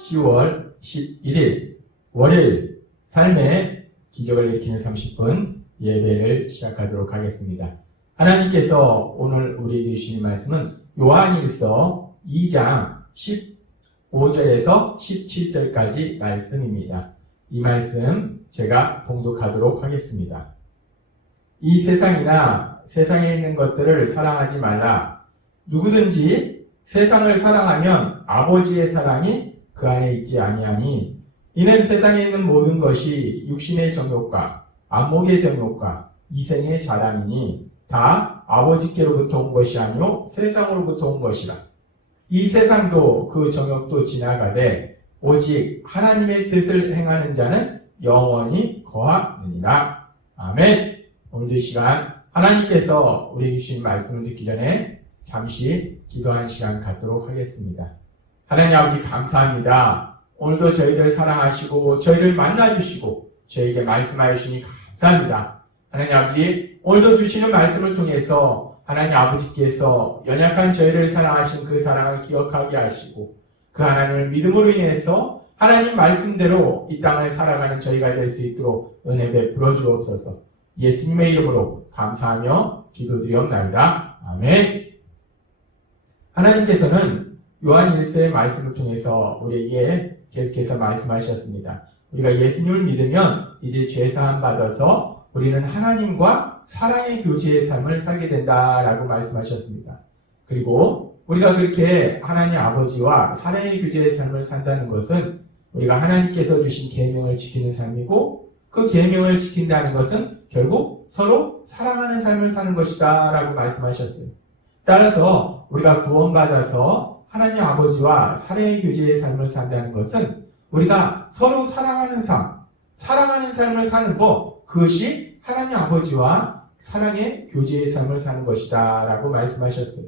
10월 11일 월요일 삶의 기적을 일으키는 30분 예배를 시작하도록 하겠습니다. 하나님께서 오늘 우리에게 주신 말씀은 요한일서 2장 15절에서 17절까지 말씀입니다. 이 말씀 제가 봉독하도록 하겠습니다. 이 세상이나 세상에 있는 것들을 사랑하지 말라. 누구든지 세상을 사랑하면 아버지의 사랑이 그 안에 있지 아니하니 이는 세상에 있는 모든 것이 육신의 정욕과 안목의 정욕과 이생의 자랑이니 다 아버지께로부터 온 것이 아니요 세상으로부터 온 것이라. 이 세상도 그 정욕도 지나가되 오직 하나님의 뜻을 행하는 자는 영원히 거하느니라. 아멘. 오늘도 이 시간 하나님께서 우리에게 주신 말씀을 듣기 전에 잠시 기도한 시간 갖도록 하겠습니다. 하나님 아버지 감사합니다. 오늘도 저희들 사랑하시고 저희를 만나주시고 저희에게 말씀하여 주시니 감사합니다. 하나님 아버지 오늘도 주시는 말씀을 통해서 하나님 아버지께서 연약한 저희를 사랑하신 그 사랑을 기억하게 하시고 그 하나님을 믿음으로 인해서 하나님 말씀대로 이 땅을 살아가는 저희가 될 수 있도록 은혜 베풀어 주옵소서. 예수님의 이름으로 감사하며 기도드리옵나이다. 아멘. 하나님께서는 요한일서의 말씀을 통해서 우리에게 계속해서 말씀하셨습니다. 우리가 예수님을 믿으면 이제 죄사함 받아서 우리는 하나님과 사랑의 교제의 삶을 살게 된다라고 말씀하셨습니다. 그리고 우리가 그렇게 하나님 아버지와 사랑의 교제의 삶을 산다는 것은 우리가 하나님께서 주신 계명을 지키는 삶이고 그 계명을 지킨다는 것은 결국 서로 사랑하는 삶을 사는 것이다 라고 말씀하셨어요. 따라서 우리가 구원받아서 하나님 아버지와 사랑의 교제의 삶을 산다는 것은 우리가 서로 사랑하는 삶을 사는 것, 그것이 하나님 아버지와 사랑의 교제의 삶을 사는 것이다 라고 말씀하셨어요.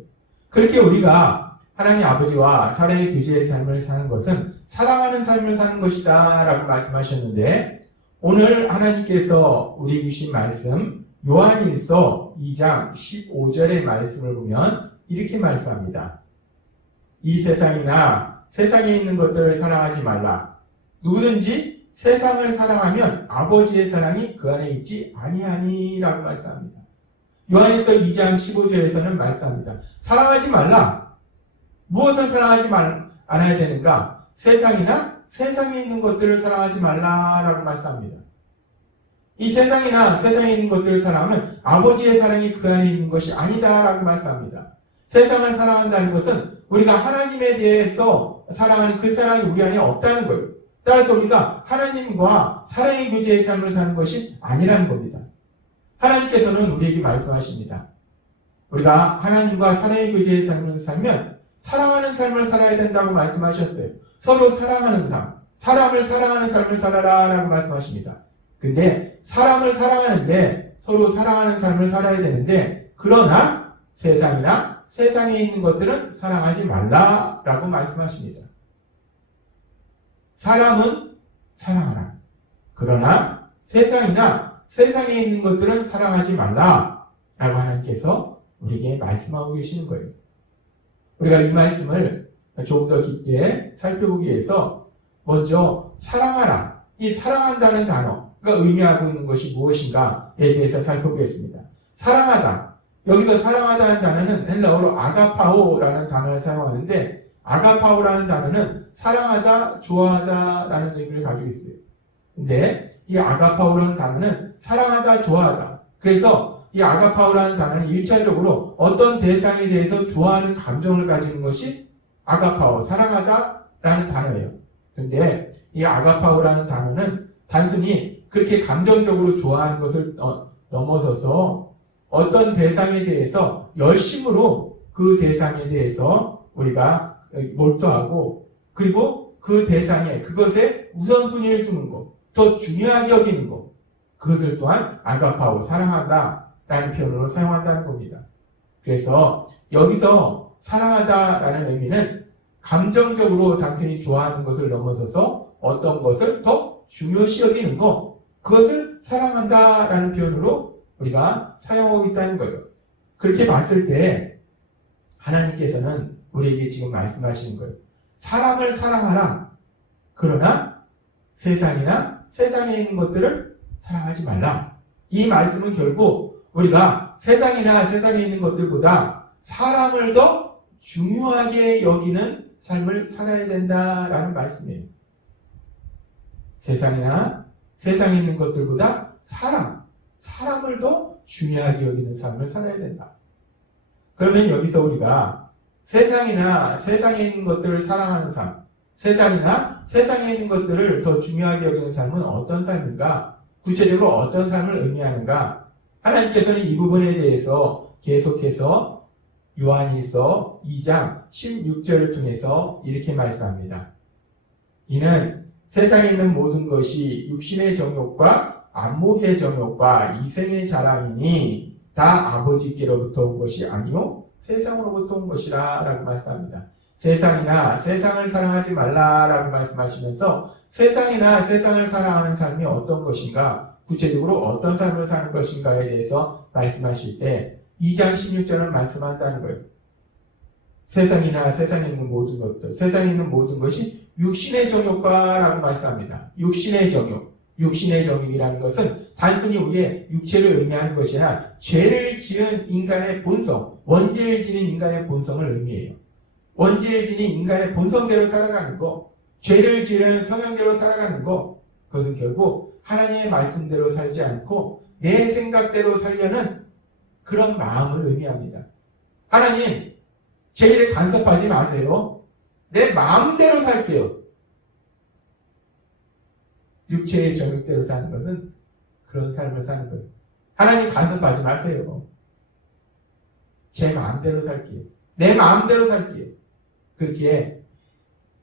그렇게 우리가 하나님 아버지와 사랑의 교제의 삶을 사는 것은 사랑하는 삶을 사는 것이다 라고 말씀하셨는데 오늘 하나님께서 우리에게 주신 말씀 요한일서 2장 15절의 말씀을 보면 이렇게 말씀합니다. 이 세상이나 세상에 있는 것들을 사랑하지 말라. 누구든지 세상을 사랑하면 아버지의 사랑이 그 안에 있지 아니하니 라고 말씀합니다. 요한일서 2장 15절에서는 말씀합니다. 사랑하지 말라. 무엇을 사랑하지 않아야 되는가? 세상이나 세상에 있는 것들을 사랑하지 말라라고 말씀합니다. 이 세상이나 세상에 있는 것들을 사랑하면 아버지의 사랑이 그 안에 있는 것이 아니다라고 말씀합니다. 세상을 사랑한다는 것은 우리가 하나님에 대해서 사랑하는 그 사랑이 우리 안에 없다는 거예요. 따라서 우리가 하나님과 사랑의 교제의 삶을 사는 것이 아니라는 겁니다. 하나님께서는 우리에게 말씀하십니다. 우리가 하나님과 사랑의 교제의 삶을 살면 사랑하는 삶을 살아야 된다고 말씀하셨어요. 서로 사랑하는 삶, 사람을 사랑하는 삶을 살아라 라고 말씀하십니다. 근데 사람을 사랑하는데 서로 사랑하는 삶을 살아야 되는데 그러나 세상이나 세상에 있는 것들은 사랑하지 말라 라고 말씀하십니다. 사람은 사랑하라. 그러나 세상이나 세상에 있는 것들은 사랑하지 말라 라고 하나님께서 우리에게 말씀하고 계시는 거예요. 우리가 이 말씀을 좀 더 깊게 살펴보기 위해서 먼저 사랑하라. 이 사랑한다는 단어가 의미하고 있는 것이 무엇인가에 대해서 살펴보겠습니다. 사랑하다. 여기서 사랑하다는 단어는 헬라어로 아가파오라는 단어를 사용하는데 아가파오라는 단어는 사랑하다, 좋아하다라는 의미를 가지고 있어요. 근데 이 아가파오라는 단어는 사랑하다, 좋아하다. 그래서 이 아가파오라는 단어는 1차적으로 어떤 대상에 대해서 좋아하는 감정을 가지는 것이 아가파오, 사랑하다라는 단어예요. 근데 이 아가파오라는 단어는 단순히 그렇게 감정적으로 좋아하는 것을 넘어서서 어떤 대상에 대해서 열심으로 그 대상에 대해서 우리가 몰두하고 그리고 그 대상에 그것에 우선순위를 두는 것, 더 중요하게 여기는 것, 그것을 또한 아가파오, 사랑하다라는 표현으로 사용한다는 겁니다. 그래서 여기서 사랑하다라는 의미는 감정적으로 단순히 좋아하는 것을 넘어서서 어떤 것을 더 중요시 여기는 것, 그것을 사랑한다라는 표현으로 우리가 사용하고 있다는 거예요. 그렇게 봤을 때 하나님께서는 우리에게 지금 말씀하시는 거예요. 사람을 사랑하라. 그러나 세상이나 세상에 있는 것들을 사랑하지 말라. 이 말씀은 결국 우리가 세상이나 세상에 있는 것들보다 사람을 더 중요하게 여기는 삶을 살아야 된다라는 말씀이에요. 세상이나 세상에 있는 것들보다 사람을 더 중요하게 여기는 삶을 살아야 된다. 그러면 여기서 우리가 세상이나 세상에 있는 것들을 사랑하는 삶, 세상이나 세상에 있는 것들을 더 중요하게 여기는 삶은 어떤 삶인가? 구체적으로 어떤 삶을 의미하는가? 하나님께서는 이 부분에 대해서 계속해서 요한일서 2장 16절을 통해서 이렇게 말씀합니다. 이는 세상에 있는 모든 것이 육신의 정욕과 안목의 정욕과 이생의 자랑이니 다 아버지께로부터 온 것이 아니요 세상으로부터 온 것이라 라고 말씀합니다. 세상이나 세상을 사랑하지 말라 라고 말씀하시면서 세상이나 세상을 사랑하는 삶이 어떤 것인가, 구체적으로 어떤 삶을 사는 것인가에 대해서 말씀하실 때 2장 16절은 말씀한다는 거예요. 세상이나 세상에 있는 모든 것들, 세상에 있는 모든 것이 육신의 정욕과 라고 말씀합니다. 육신의 정욕. 육신의 정욕이라는 것은 단순히 우리의 육체를 의미하는 것이 아니라 죄를 지은 인간의 본성, 원죄를 지닌 인간의 본성을 의미해요. 원죄를 지닌 인간의 본성대로 살아가는 것, 죄를 지으려는 성향대로 살아가는 것, 그것은 결국 하나님의 말씀대로 살지 않고 내 생각대로 살려는 그런 마음을 의미합니다. 하나님, 제 일에 간섭하지 마세요. 내 마음대로 살게요. 육체의 정욕대로 사는 것은 그런 삶을 사는 거예요. 하나님 간섭하지 마세요. 제 마음대로 살게요. 내 마음대로 살게요. 그렇게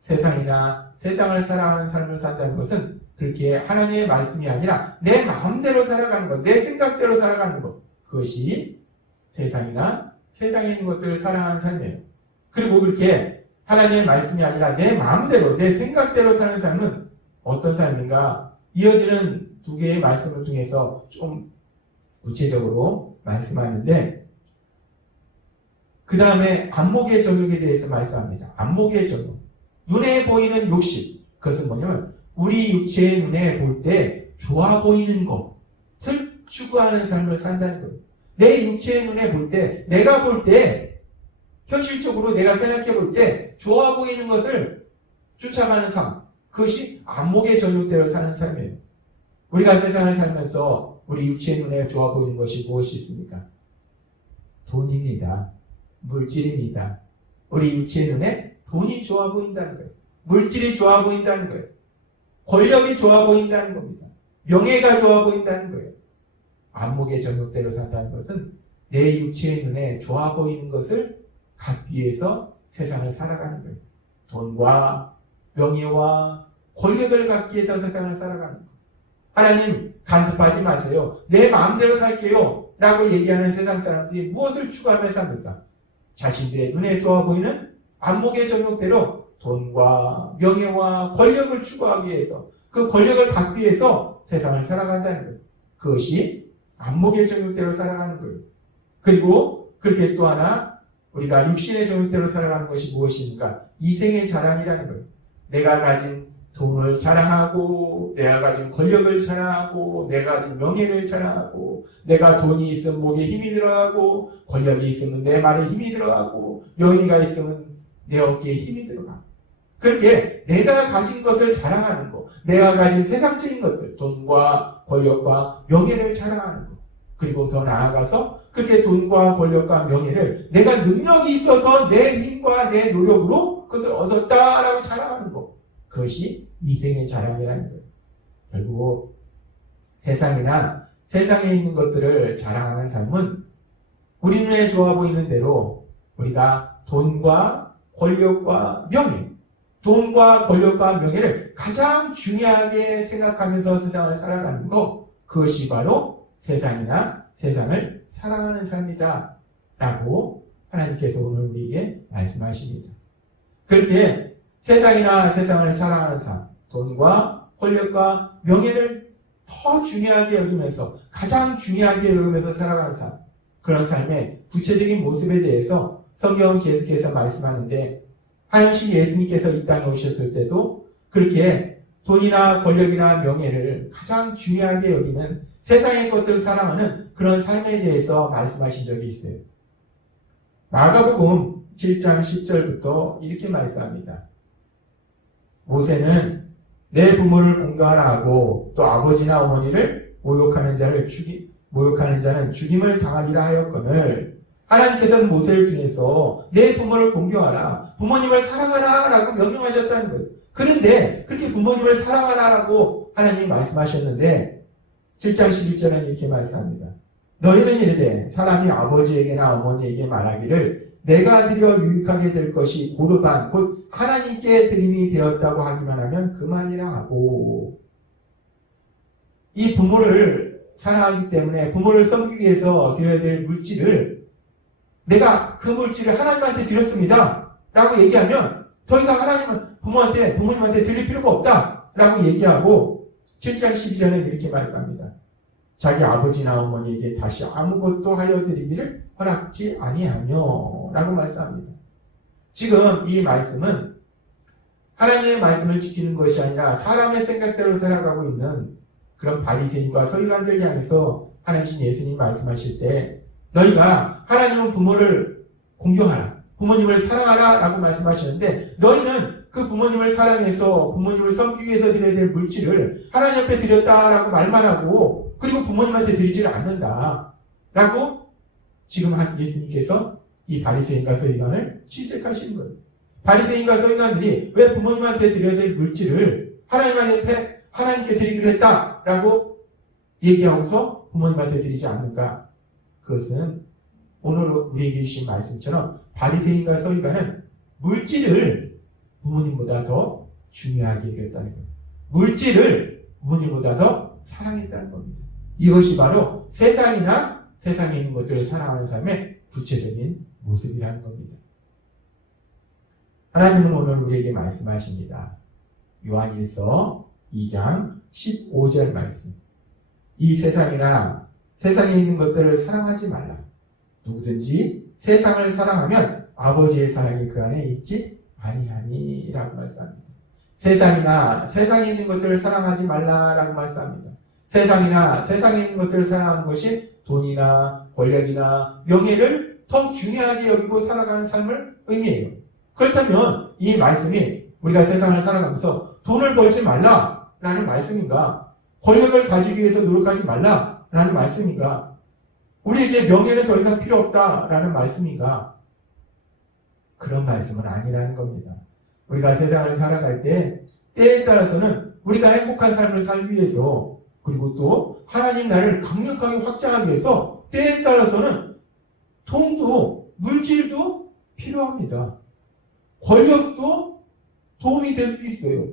세상이나 세상을 사랑하는 삶을 산다는 것은 그렇게 하나님의 말씀이 아니라 내 마음대로 살아가는 것, 내 생각대로 살아가는 것, 그것이 세상이나 세상에 있는 것들을 사랑하는 삶이에요. 그리고 그렇게 하나님의 말씀이 아니라 내 마음대로, 내 생각대로 사는 삶은 어떤 삶인가? 이어지는 두 개의 말씀을 통해서 좀 구체적으로 말씀하는데, 그 다음에 안목의 정욕에 대해서 말씀합니다. 안목의 정욕. 눈에 보이는 욕심. 그것은 뭐냐면 우리 육체의 눈에 볼 때 좋아 보이는 것을 추구하는 삶을 산다는 거예요. 내 육체의 눈에 볼 때, 내가 볼 때, 현실적으로 내가 생각해 볼 때 좋아 보이는 것을 쫓아가는 삶. 그것이 안목의 정욕대로 사는 삶이에요. 우리가 세상을 살면서 우리 육체의 눈에 좋아 보이는 것이 무엇이 있습니까? 돈입니다. 물질입니다. 우리 육체의 눈에 돈이 좋아 보인다는 거예요. 물질이 좋아 보인다는 거예요. 권력이 좋아 보인다는 겁니다. 명예가 좋아 보인다는 거예요. 안목의 정욕대로 산다는 것은 내 육체의 눈에 좋아 보이는 것을 갖기 위해서 세상을 살아가는 거예요. 돈과 명예와 권력을 갖기 위해서 세상을 살아가는 거예요. 하나님 간섭하지 마세요. 내 마음대로 살게요. 라고 얘기하는 세상 사람들이 무엇을 추구하며 삽니까? 자신들의 눈에 좋아 보이는 안목의 정욕대로 돈과 명예와 권력을 추구하기 위해서, 그 권력을 갖기 위해서 세상을 살아간다는 거예요. 그것이 안목의 정욕대로 살아가는 거예요. 그리고 그렇게 또 하나 우리가 육신의 정욕대로 살아가는 것이 무엇입니까? 이생의 자랑이라는 거예요. 내가 가진 돈을 자랑하고, 내가 가진 권력을 자랑하고, 내가 가진 명예를 자랑하고, 내가 돈이 있으면 목에 힘이 들어가고, 권력이 있으면 내 말에 힘이 들어가고, 명예가 있으면 내 어깨에 힘이 들어가고, 그렇게 내가 가진 것을 자랑하는 것, 내가 가진 세상적인 것들, 돈과 권력과 명예를 자랑하는 것, 그리고 더 나아가서 그렇게 돈과 권력과 명예를 내가 능력이 있어서 내 힘과 내 노력으로 그것을 얻었다라고 자랑하는 것, 그것이 이생의 자랑이라는 거예요. 결국 세상이나 세상에 있는 것들을 자랑하는 삶은 우리 눈에 좋아 보이는 대로 우리가 돈과 권력과 명예, 돈과 권력과 명예를 가장 중요하게 생각하면서 세상을 살아가는 것, 그것이 바로 세상이나 세상을 사랑하는 삶이다 라고 하나님께서 오늘 우리에게 말씀하십니다. 그렇게 세상이나 세상을 사랑하는 삶, 돈과 권력과 명예를 더 중요하게 여기면서, 가장 중요하게 여기면서 살아가는 삶, 그런 삶의 구체적인 모습에 대해서 성경은 계속해서 말씀하는데, 하연식 예수님께서 이 땅에 오셨을 때도 그렇게 돈이나 권력이나 명예를 가장 중요하게 여기는 세상의 것들을 사랑하는 그런 삶에 대해서 말씀하신 적이 있어요. 마가복음 7장 10절부터 이렇게 말씀합니다. 모세는 내 부모를 공경하라 하고 또 아버지나 어머니를 모욕하는 자는 죽임을 당하리라 하였거늘 하나님께서는 모세를 통해서 내 부모를 공경하라, 부모님을 사랑하라 라고 명령하셨다는 거예요. 그런데 그렇게 부모님을 사랑하라라고 하나님이 말씀하셨는데 7장 11절에는 이렇게 말씀합니다. 너희는 이르되 사람이 아버지에게나 어머니에게 말하기를 내가 드려 유익하게 될 것이 고르반 곧 하나님께 드림이 되었다고 하기만 하면 그만이라 하고, 이 부모를 사랑하기 때문에 부모를 섬기기 위해서 드려야 될 물질을 내가 그 물질을 하나님한테 드렸습니다 라고 얘기하면 더 이상 부모님한테 드릴 필요가 없다 라고 얘기하고 7장 12절에 이렇게 말씀합니다. 자기 아버지나 어머니에게 다시 아무것도 하여 드리기를 허락지 아니하며 라고 말씀합니다. 지금 이 말씀은 하나님의 말씀을 지키는 것이 아니라 사람의 생각대로 살아가고 있는 그런 바리새인과 서기관들 향해서 하나님 예수님 말씀하실 때 너희가 하나님은 부모를 공경하라, 부모님을 사랑하라 라고 말씀하시는데 너희는 그 부모님을 사랑해서 부모님을 섬기기 위해서 드려야 될 물질을 하나님 앞에 드렸다라고 말만 하고 그리고 부모님한테 드리지를 않는다 라고 지금 예수님께서 이 바리새인과 서기관을 질책하시는 거예요. 바리새인과 서기관들이 왜 부모님한테 드려야 될 물질을 하나님께 드리기로 했다라고 얘기하고서 부모님한테 드리지 않는가? 그것은 오늘 우리에게 주신 말씀처럼 바리새인과 서기관은 물질을 부모님보다 더 중요하게 여겼다는 겁니다. 물질을 부모님보다 더 사랑했다는 겁니다. 이것이 바로 세상에 있는 것들을 사랑하는 삶의 구체적인 모습이라는 겁니다. 하나님은 오늘 우리에게 말씀하십니다. 요한일서 2장 15절 말씀. 이 세상에 있는 것들을 사랑하지 말라. 누구든지 세상을 사랑하면 아버지의 사랑이 그 안에 있지 아니하니라고 말씀합니다. 세상에 있는 것들을 사랑하지 말라라고 말씀합니다. 세상에 있는 것들을 사랑하는 것이 돈이나 권력이나 명예를 더 중요하게 여기고 살아가는 삶을 의미해요. 그렇다면 이 말씀이 우리가 세상을 살아가면서 돈을 벌지 말라라는 말씀인가? 권력을 가지기 위해서 노력하지 말라라는 말씀인가? 우리에게 명예는 더 이상 필요 없다라는 말씀인가? 그런 말씀은 아니라는 겁니다. 우리가 세상을 살아갈 때 때에 따라서는 우리가 행복한 삶을 살기 위해서 그리고 또 하나님 나라를 강력하게 확장하기 위해서 때에 따라서는 돈도 물질도 필요합니다. 권력도 도움이 될 수 있어요.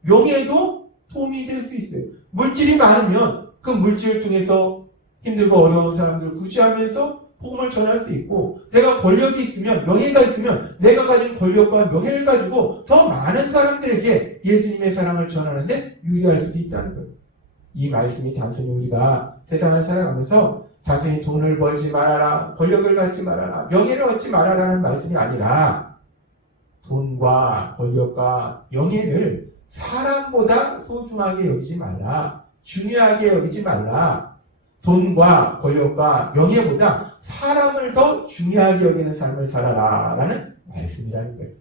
명예도 도움이 될 수 있어요. 물질이 많으면 그 물질을 통해서 힘들고 어려운 사람들을 구제하면서 복음을 전할 수 있고, 내가 권력이 있으면, 명예가 있으면 내가 가진 권력과 명예를 가지고 더 많은 사람들에게 예수님의 사랑을 전하는데 유리할 수도 있다는 거예요. 이 말씀이 단순히 우리가 세상을 살아가면서 단순히 돈을 벌지 말아라, 권력을 갖지 말아라, 명예를 얻지 말아라는 말씀이 아니라 돈과 권력과 명예를 사람보다 소중하게 여기지 말라, 중요하게 여기지 말라, 돈과 권력과 명예보다 사람을 더 중요하게 여기는 삶을 살아라 라는 말씀이라는 거예요.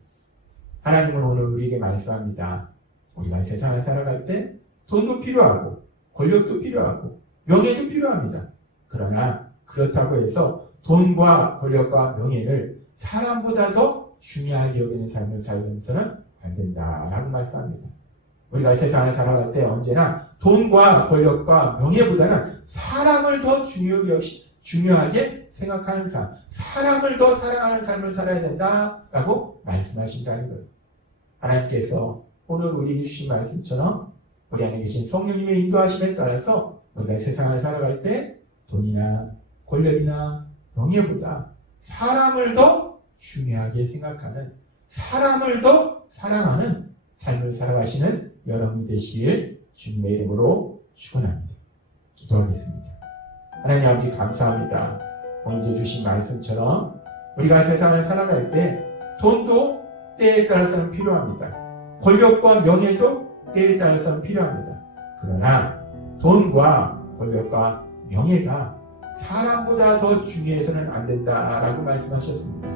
하나님은 오늘 우리에게 말씀합니다. 우리가 세상을 살아갈 때 돈도 필요하고 권력도 필요하고 명예도 필요합니다. 그러나 그렇다고 해서 돈과 권력과 명예를 사람보다 더 중요하게 여기는 삶을 살면서는 안 된다라고 말씀합니다. 우리가 세상을 살아갈 때 언제나 돈과 권력과 명예보다는 사람을 더 중요하게 생각하는 삶, 사람을 더 사랑하는 삶을 살아야 된다라고 말씀하신다는 거예요. 하나님께서 오늘 우리에게 주신 말씀처럼 우리 안에 계신 성령님의 인도하심에 따라서 우리가 세상을 살아갈 때 돈이나 권력이나 명예보다 사람을 더 중요하게 생각하는, 사람을 더 사랑하는 삶을 살아가시는 여러분이 되시길 주님의 이름으로 축원합니다. 기도하겠습니다. 하나님 아버지 감사합니다. 오늘도 주신 말씀처럼 우리가 세상을 살아갈 때 돈도 때에 따라서는 필요합니다. 권력과 명예도 때에 따라서는 필요합니다. 그러나 돈과 권력과 명예가 사람보다 더 중요해서는 안 된다라고 말씀하셨습니다.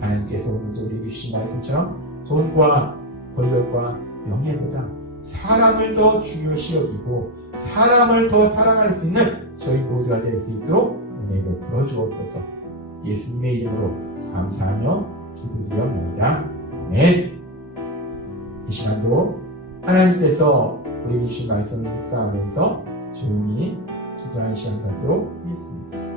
하나님께서 오늘도 우리에게 주신 말씀처럼 돈과 권력과 명예보다 사람을 더 중요시 여기고 사람을 더 사랑할 수 있는 저희 모두가 될 수 있도록 은혜 베풀어 주옵소서. 예수님의 이름으로 감사하며 기도드립니다. 아멘. 이 시간도 하나님께서 우리에게 주신 말씀을 묵상하면서 조용히 기도하는 시간 갖도록 하겠습니다.